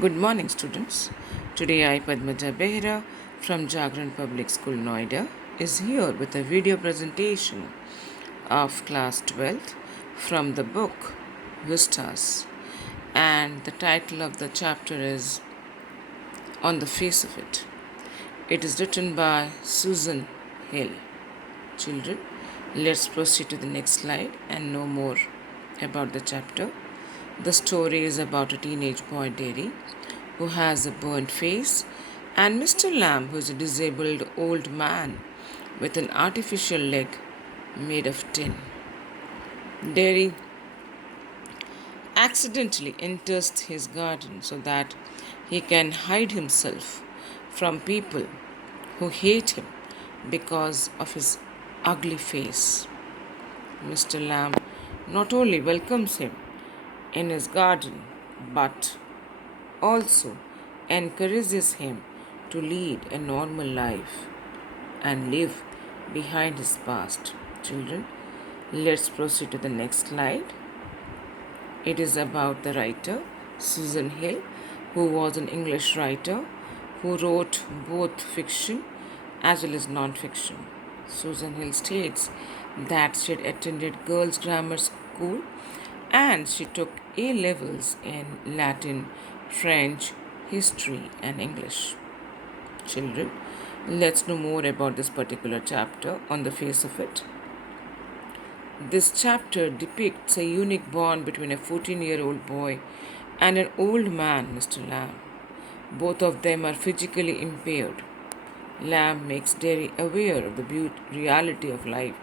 Good morning, students. Today, I, Padmaja Behra from Jagran Public School, Noida, is here with a video presentation of Class 12th from the book Vistas. And the title of the chapter is On the Face of It. It is written by Susan Hill. Children, let's proceed to the next slide and know more about the chapter. The story is about a teenage boy, Derry, who has a burnt face, and Mr. Lamb, who is a disabled old man with an artificial leg made of tin. Derry accidentally enters his garden so that he can hide himself from people who hate him because of his ugly face. Mr. Lamb not only welcomes him in his garden but also encourages him to lead a normal life and live behind his past. Children, let's proceed to the next slide. It is about the writer Susan Hill, who was an English writer who wrote both fiction as well as non-fiction. Susan Hill states that she had attended girls' grammar school and she took A levels in Latin, French, history, and English. Children, let's know more about this particular chapter on the face of it. This chapter depicts a unique bond between a 14-year-old boy and an old man, Mr. Lamb. Both of them are physically impaired. Lamb makes Derry aware of the reality of life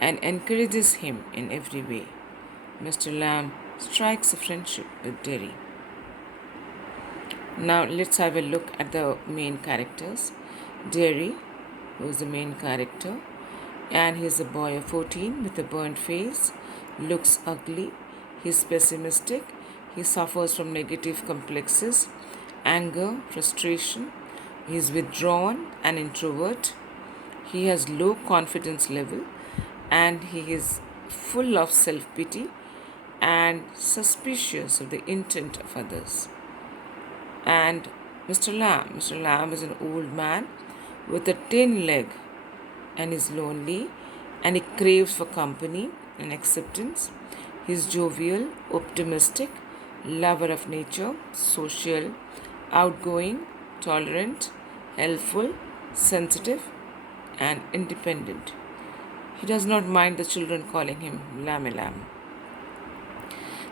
and encourages him in every way. Mr. Lamb strikes a friendship with Derry. Now let's have a look at the main characters. Derry, who is the main character, and he's a boy of 14 with a burnt face, looks ugly, he's pessimistic, he suffers from negative complexes, anger, frustration, he's withdrawn and introvert, he has low confidence level, and he is full of self-pity and suspicious of the intent of others. And Mr. Lamb is an old man with a tin leg and is lonely and he craves for company and acceptance. He is jovial, optimistic, lover of nature, social, outgoing, tolerant, helpful, sensitive, and independent. He does not mind the children calling him Lamb.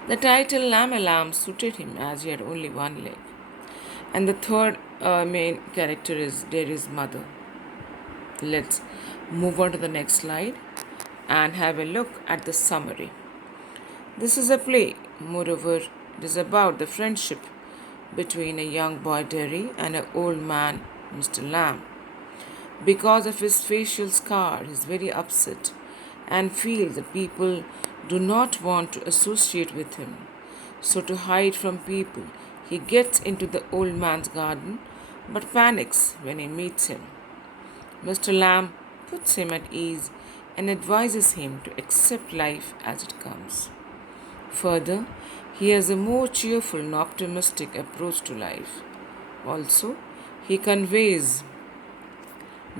The title Lamb suited him as he had only one leg. And the third main character is Derry's mother. Let's move on to the next slide and have a look at the summary. This is a play. Moreover, it is about the friendship between a young boy Derry and an old man, Mr. Lamb. Because of his facial scar, he is very upset and feels that people do not want to associate with him. So, to hide from people, he gets into the old man's garden but panics when he meets him. Mr. Lamb puts him at ease and advises him to accept life as it comes. Further, he has a more cheerful and optimistic approach to life. Also, he conveys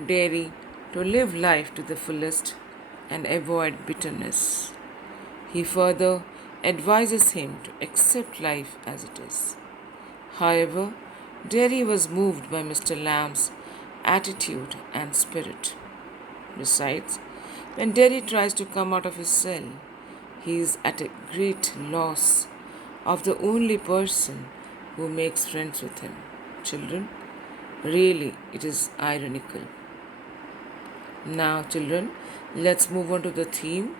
Derry to live life to the fullest and avoid bitterness. He further advises him to accept life as it is. However, Derry was moved by Mr. Lamb's attitude and spirit. Besides, when Derry tries to come out of his cell, he is at a great loss of the only person who makes friends with him. Children, really it is ironical. Now, children, let's move on to the theme.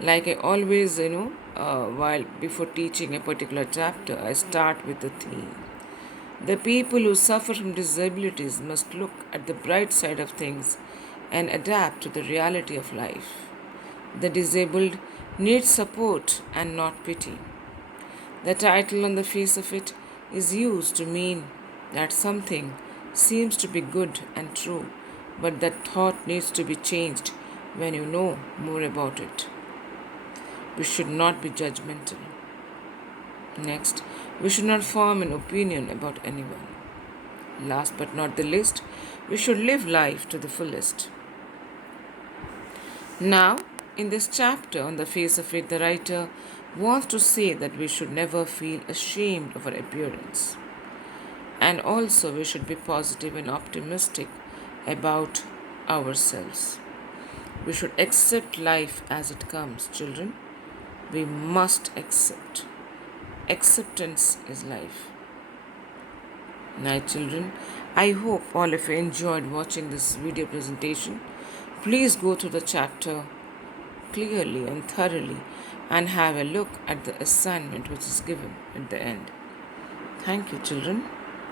Like I always, while before teaching a particular chapter, I start with the theme. The people who suffer from disabilities must look at the bright side of things and adapt to the reality of life. The disabled need support and not pity. The title on the face of it is used to mean that something seems to be good and true, but that thought needs to be changed when you know more about it. We should not be judgmental. Next, we should not form an opinion about anyone. Last but not the least, we should live life to the fullest. Now, in this chapter, on the face of it, the writer wants to say that we should never feel ashamed of our appearance. And also, we should be positive and optimistic about ourselves. We should accept life as it comes, children. We must accept. Acceptance is life. Now, children, I hope all of you enjoyed watching this video presentation. Please go through the chapter clearly and thoroughly and have a look at the assignment which is given at the end. Thank you, children.